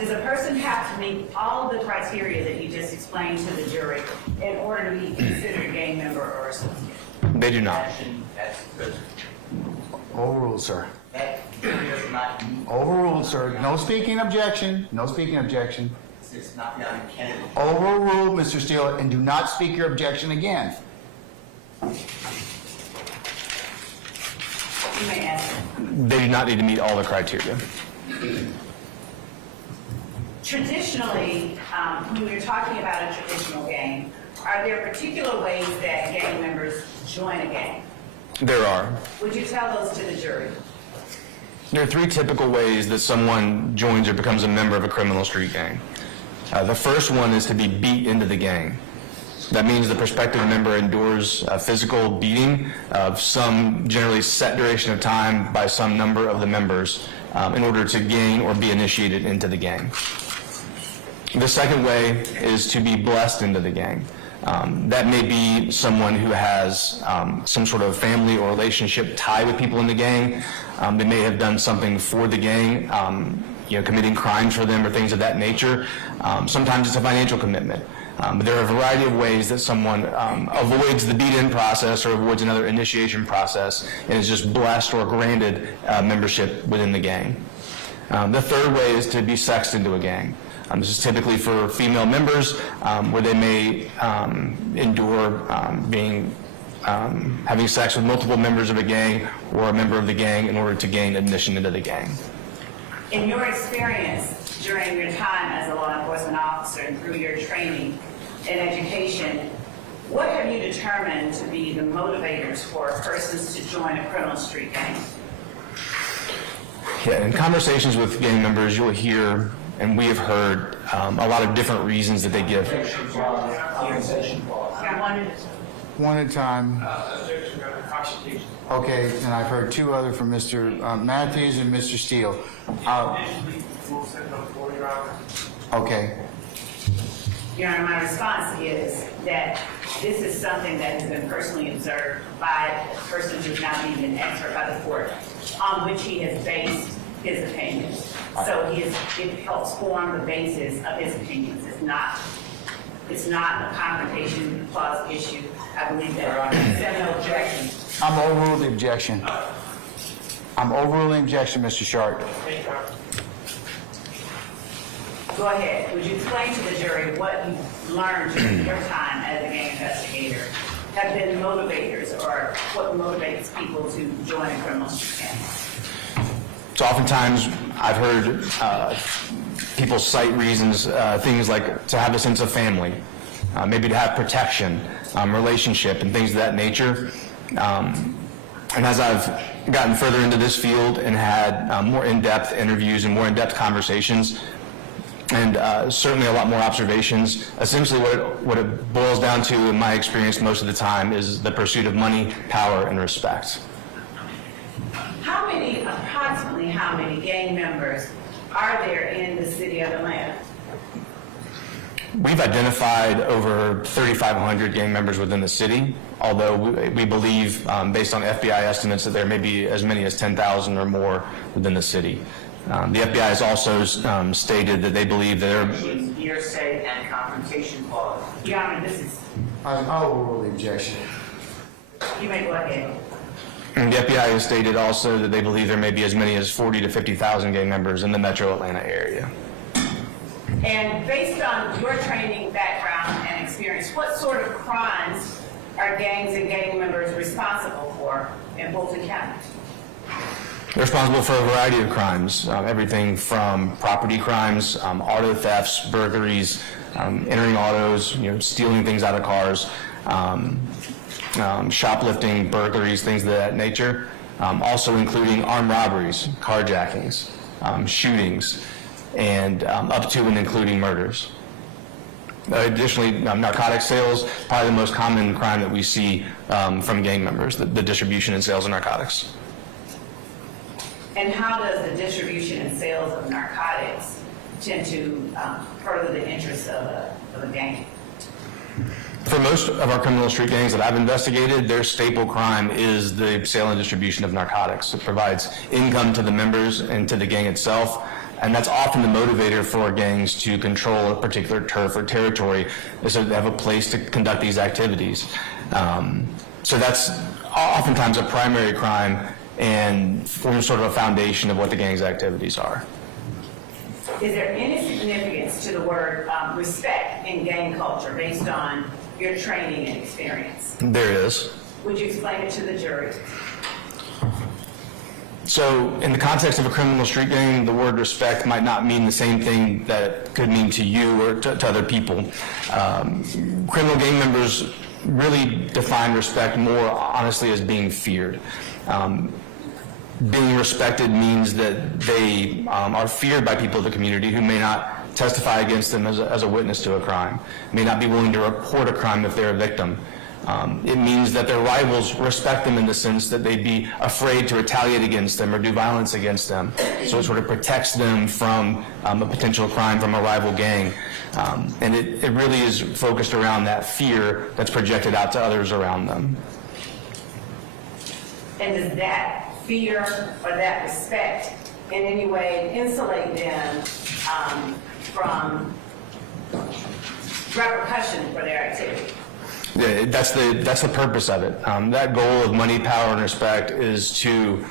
Does a person have to meet all of the criteria that you just explained to the jury in order to be considered a gang member or associate? They do not. Overruled, sir. That does not meet. Overruled, sir. No speaking objection. No speaking objection. It's not the other candidate. Overruled, Mr. Steele, and do not speak your objection again. You may answer. They do not need to meet all the criteria. Traditionally, when you're talking about a traditional gang, are there particular ways that gang members join a gang? There are. Would you tell those to the jury? There are three typical ways that someone joins or becomes a member of a criminal street gang. The first one is to be beat into the gang. That means the prospective member endures a physical beating of some generally set duration of time by some number of the members in order to gain or be initiated into the gang. The second way is to be blessed into the gang. That may be someone who has some sort of family or relationship tie with people in the gang. They may have done something for the gang, committing crimes for them or things of that nature. Sometimes it's a financial commitment. But there are a variety of ways that someone avoids the beat-in process or avoids another initiation process and is just blessed or granted membership within the gang. The third way is to be sexed into a gang. This is typically for female members where they may endure having sex with multiple members of a gang or a member of the gang in order to gain admission into the gang. In your experience during your time as a law enforcement officer and through your training and education, what have you determined to be the motivators for persons to join a criminal street gang? Yeah, in conversations with gang members, you'll hear, and we have heard, a lot of different reasons that they give. One at a time. Okay, and I've heard two other from Mr. Matthews and Mr. Steele. Okay. Your Honor, my response is that this is something that has been personally observed by a person who's now being an expert by the court, on which he has based his opinions. So it helps form the basis of his opinions. It's not a confrontation clause issue. I believe that there's no objection. I'm overruling the objection. I'm overruling the objection, Mr. Sharp. Go ahead. Would you explain to the jury what you've learned during your time as a gang investigator have been motivators, or what motivates people to join a criminal street gang? So oftentimes I've heard people cite reasons, things like to have a sense of family, maybe to have protection, relationship, and things of that nature. And as I've gotten further into this field and had more in-depth interviews and more in-depth conversations, and certainly a lot more observations, essentially what it boils down to, in my experience most of the time, is the pursuit of money, power, and respect. Approximately how many gang members are there in the city of Atlanta? We've identified over 3,500 gang members within the city, although we believe, based on FBI estimates, that there may be as many as 10,000 or more within the city. The FBI has also stated that they believe there are... Hearsay and confrontation clause. Your Honor, this is... I'll overrule the objection. You may go ahead. And the FBI has stated also that they believe there may be as many as 40 to 50,000 gang members in the metro Atlanta area. And based on your training, background, and experience, what sort of crimes are gangs and gang members responsible for in Fulton County? They're responsible for a variety of crimes, everything from property crimes, auto thefts, burglaries, entering autos, stealing things out of cars, shoplifting, burglaries, things of that nature, also including armed robberies, carjackings, shootings, and up to and including murders. Additionally, narcotic sales, probably the most common crime that we see from gang members, the distribution and sales of narcotics. And how does the distribution and sales of narcotics tend to further the interests of a gang? For most of our criminal street gangs that I've investigated, their staple crime is the sale and distribution of narcotics. It provides income to the members and to the gang itself, and that's often the motivator for gangs to control a particular turf or territory, is so they have a place to conduct these activities. So that's oftentimes a primary crime and forms sort of a foundation of what the gang's activities are. Is there any significance to the word respect in gang culture based on your training and experience? There is. Would you explain it to the jury? So in the context of a criminal street gang, the word respect might not mean the same thing that it could mean to you or to other people. Criminal gang members really define respect more honestly as being feared. Being respected means that they are feared by people of the community who may not testify against them as a witness to a crime, may not be willing to report a crime if they're a victim. It means that their rivals respect them in the sense that they'd be afraid to retaliate against them or do violence against them. So it sort of protects them from a potential crime from a rival gang. And it really is focused around that fear that's projected out to others around them. And does that fear or that respect in any way insulate them from repercussion for their activity? Yeah, that's the purpose of it. That goal of money, power, and respect is to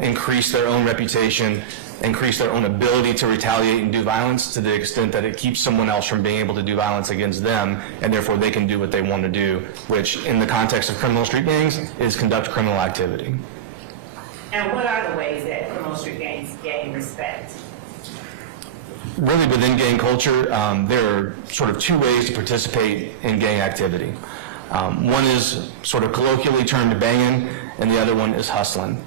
increase their own reputation, increase their own ability to retaliate and do violence to the extent that it keeps someone else from being able to do violence against them, and therefore they can do what they want to do, which in the context of criminal street gangs is conduct criminal activity. And what are the ways that criminal street gangs gain respect? Really within gang culture, there are sort of two ways to participate in gang activity. One is sort of colloquially termed banging, and the other one is hustling.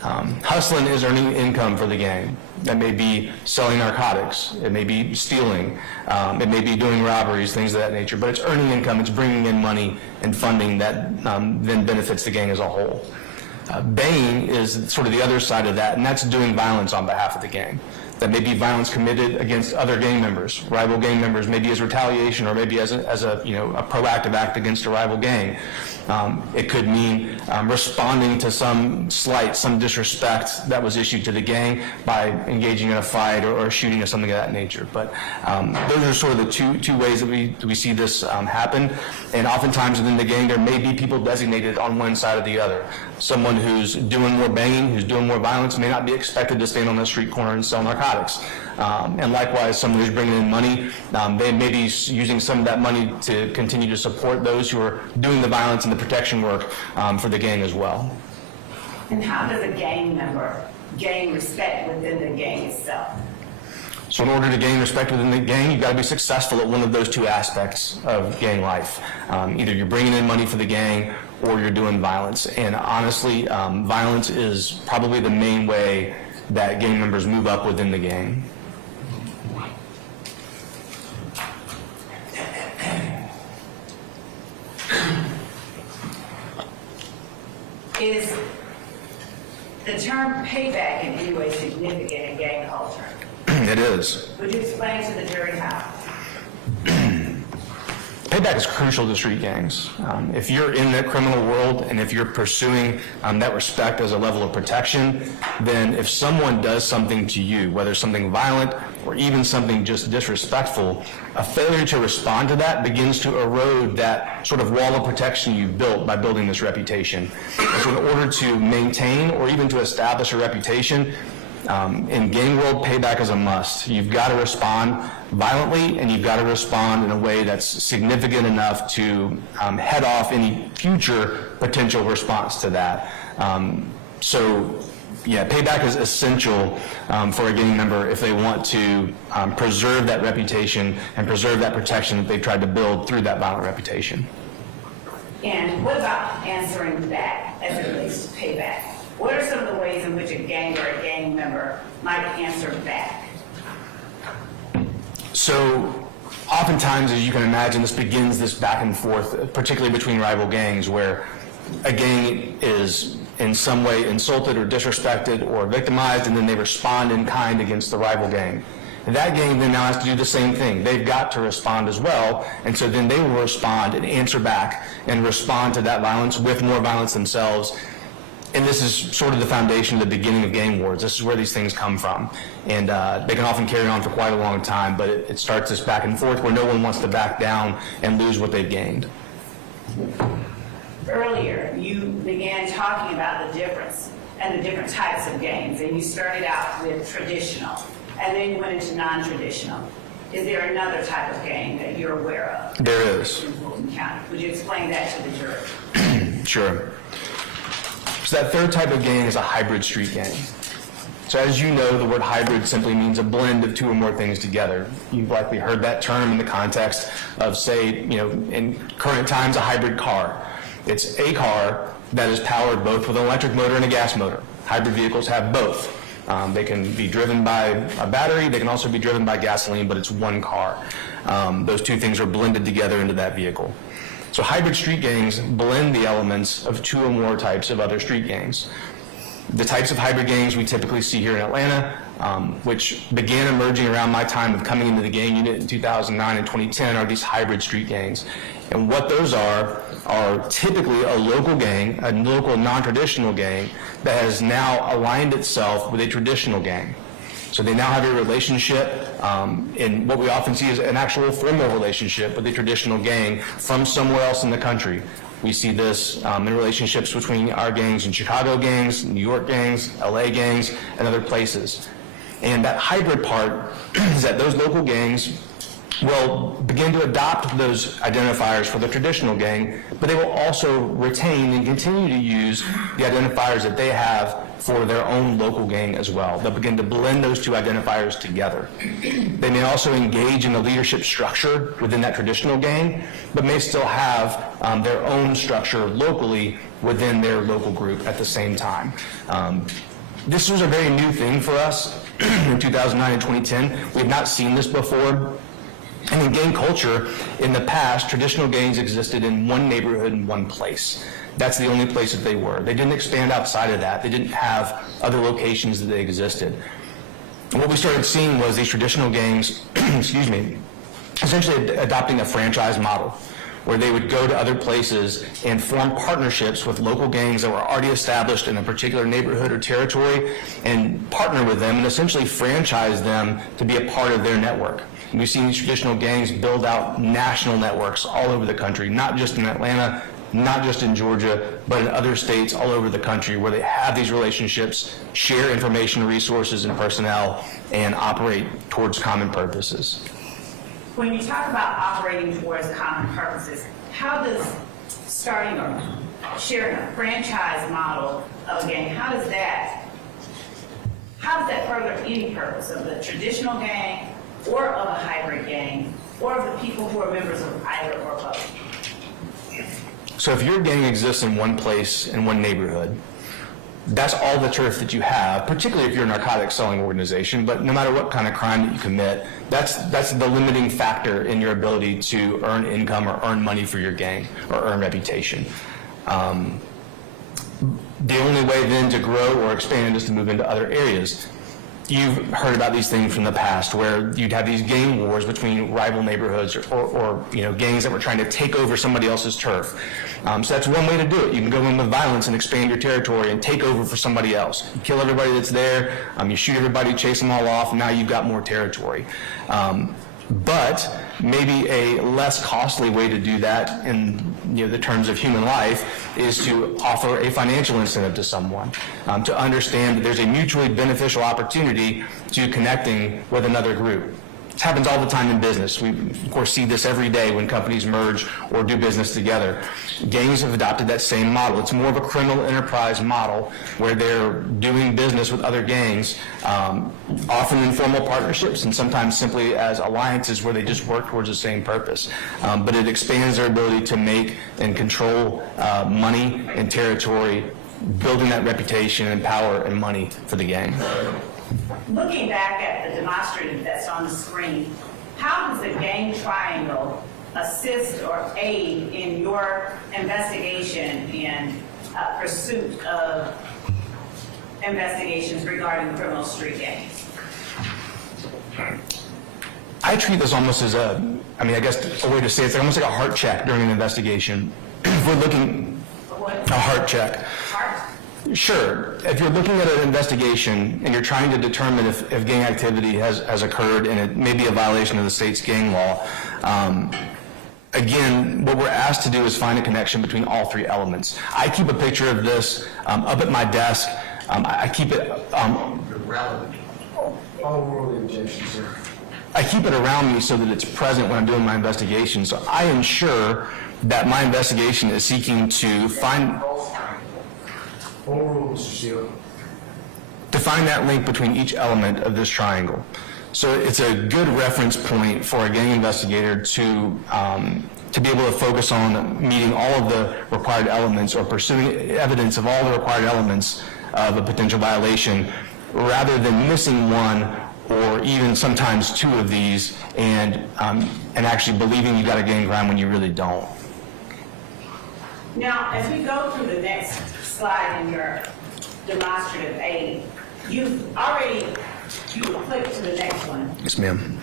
Hustling is earning income for the gang. That may be selling narcotics, it may be stealing, it may be doing robberies, things of that nature, but it's earning income, it's bringing in money and funding that then benefits the gang as a whole. Banging is sort of the other side of that, and that's doing violence on behalf of the gang. That may be violence committed against other gang members, rival gang members, maybe as retaliation or maybe as a proactive act against a rival gang. It could mean responding to some slight, some disrespect that was issued to the gang by engaging in a fight or shooting or something of that nature. But those are sort of the two ways that we see this happen. And oftentimes within the gang, there may be people designated on one side or the other. Someone who's doing more banging, who's doing more violence, may not be expected to stand on the street corner and sell narcotics. And likewise, someone who's bringing in money, they may be using some of that money to continue to support those who are doing the violence and the protection work for the gang as well. And how does a gang member gain respect within the gang itself? So in order to gain respect within the gang, you've got to be successful at one of those two aspects of gang life. Either you're bringing in money for the gang or you're doing violence. And honestly, violence is probably the main way that gang members move up within the gang. Is the term payback in any way significant in gang culture? It is. Would you explain to the jury how? Payback is crucial to street gangs. If you're in the criminal world and if you're pursuing that respect as a level of protection, then if someone does something to you, whether something violent or even something just disrespectful, a failure to respond to that begins to erode that sort of wall of protection you've built by building this reputation. And so in order to maintain or even to establish a reputation, in gang world, payback is a must. You've got to respond violently, and you've got to respond in a way that's significant enough to head off any future potential response to that. Yeah, payback is essential for a gang member if they want to preserve that reputation and preserve that protection that they've tried to build through that violent reputation. And what about answering back as it relates to payback? What are some of the ways in which a gang or a gang member might answer back? So oftentimes, as you can imagine, this begins this back and forth, particularly between rival gangs, where a gang is in some way insulted or disrespected or victimized, and then they respond in kind against the rival gang. That gang then now has to do the same thing. They've got to respond as well, and so then they will respond and answer back and respond to that violence with more violence themselves. And this is sort of the foundation of the beginning of gang wars. This is where these things come from. And they can often carry on for quite a long time, but it starts this back and forth where no one wants to back down and lose what they've gained. Earlier, you began talking about the difference and the different types of gangs, and you started out with traditional, and then you went into non-traditional. Is there another type of gang that you're aware of? There is. In Fulton County. Would you explain that to the jury? Sure. So that third type of gang is a hybrid street gang. So as you know, the word hybrid simply means a blend of two or more things together. You've likely heard that term in the context of, say, in current times, a hybrid car. It's a car that is powered both with an electric motor and a gas motor. Hybrid vehicles have both. They can be driven by a battery, they can also be driven by gasoline, but it's one car. Those two things are blended together into that vehicle. So hybrid street gangs blend the elements of two or more types of other street gangs. The types of hybrid gangs we typically see here in Atlanta, which began emerging around my time of coming into the gang unit in 2009 and 2010, are these hybrid street gangs. And what those are typically a local gang, a local non-traditional gang that has now aligned itself with a traditional gang. So they now have a relationship, in what we often see as an actual formal relationship with a traditional gang from somewhere else in the country. We see this in relationships between our gangs and Chicago gangs, New York gangs, LA gangs, and other places. And that hybrid part is that those local gangs will begin to adopt those identifiers for the traditional gang, but they will also retain and continue to use the identifiers that they have for their own local gang as well. They'll begin to blend those two identifiers together. They may also engage in the leadership structure within that traditional gang, but may still have their own structure locally within their local group at the same time. This was a very new thing for us in 2009 and 2010. We had not seen this before. And in gang culture, in the past, traditional gangs existed in one neighborhood in one place. That's the only place that they were. They didn't expand outside of that. They didn't have other locations that they existed. And what we started seeing was these traditional gangs, essentially adopting a franchise model, where they would go to other places and form partnerships with local gangs that were already established in a particular neighborhood or territory and partner with them and essentially franchise them to be a part of their network. And we've seen these traditional gangs build out national networks all over the country, not just in Atlanta, not just in Georgia, but in other states all over the country where they have these relationships, share information, resources, and personnel, and operate towards common purposes. When you talk about operating towards common purposes, how does starting or sharing a franchise model of a gang, how does that further any purpose of the traditional gang or of a hybrid gang or of the people who are members of either or both? So if your gang exists in one place, in one neighborhood, that's all the turf that you have, particularly if you're a narcotics selling organization, but no matter what kind of crime that you commit, that's the limiting factor in your ability to earn income or earn money for your gang or earn reputation. The only way then to grow or expand is to move into other areas. You've heard about these things from the past where you'd have these gang wars between rival neighborhoods or gangs that were trying to take over somebody else's turf. So that's one way to do it. You can go in with violence and expand your territory and take over for somebody else. You kill everybody that's there, you shoot everybody, chase them all off, and now you've got more territory. But maybe a less costly way to do that in the terms of human life is to offer a financial incentive to someone, to understand that there's a mutually beneficial opportunity to connecting with another group. This happens all the time in business. We, of course, see this every day when companies merge or do business together. Gangs have adopted that same model. It's more of a criminal enterprise model where they're doing business with other gangs, often in formal partnerships and sometimes simply as alliances where they just work towards the same purpose. But it expands their ability to make and control money and territory, building that reputation and power and money for the gang. Looking back at the demonstrative that's on the screen, how does the gang triangle assist or aid in your investigation and pursuit of investigations regarding criminal street gangs? I treat this almost as a way to say it's almost like a heart check during an investigation. If we're looking, a heart check. Heart? Sure. If you're looking at an investigation and you're trying to determine if gang activity has occurred and it may be a violation of the state's gang law, again, what we're asked to do is find a connection between all three elements. I keep a picture of this up at my desk. I keep it Irrelevant. Overrule the objection, sir. I keep it around me so that it's present when I'm doing my investigation. So I ensure that my investigation is seeking to find Overrule, Mr. Seal. to find that link between each element of this triangle. So it's a good reference point for a gang investigator to be able to focus on meeting all of the required elements or pursuing evidence of all the required elements of a potential violation, rather than missing one or even sometimes two of these and actually believing you got a gang crime when you really don't. Now, as we go through the next slide in your demonstrative aid, you click to the next one. Yes, ma'am.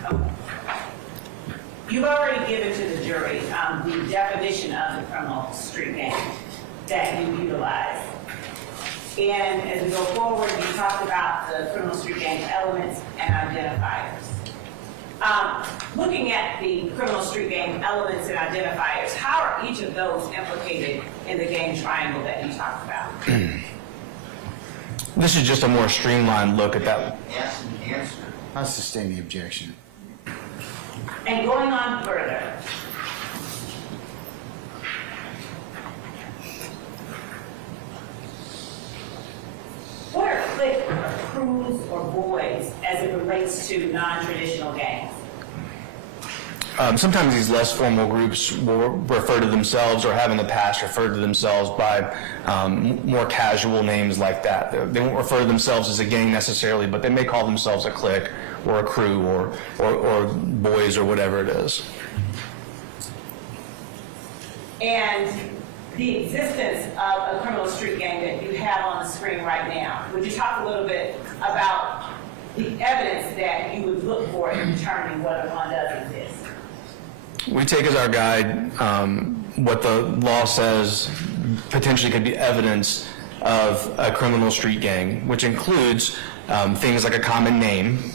You've already given to the jury the definition of the criminal street gang that you utilize. And as we go forward, you talked about the criminal street gang elements and identifiers. Looking at the criminal street gang elements and identifiers, how are each of those implicated in the gang triangle that you talked about? This is just a more streamlined look at that. Ask and answer. I sustain the objection. And going on further, what are clique or crews or boys as it relates to non-traditional gangs? Sometimes these less formal groups will refer to themselves or have in the past referred to themselves by more casual names like that. They won't refer to themselves as a gang necessarily, but they may call themselves a clique or a crew or boys or whatever it is. And the existence of a criminal street gang that you have on the screen right now, would you talk a little bit about the evidence that you would look for in determining whether one does exist? We take as our guide what the law says potentially could be evidence of a criminal street gang, which includes things like a common name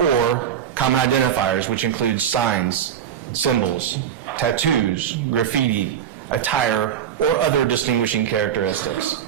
or common identifiers, which include signs, symbols, tattoos, graffiti, attire, or other distinguishing characteristics.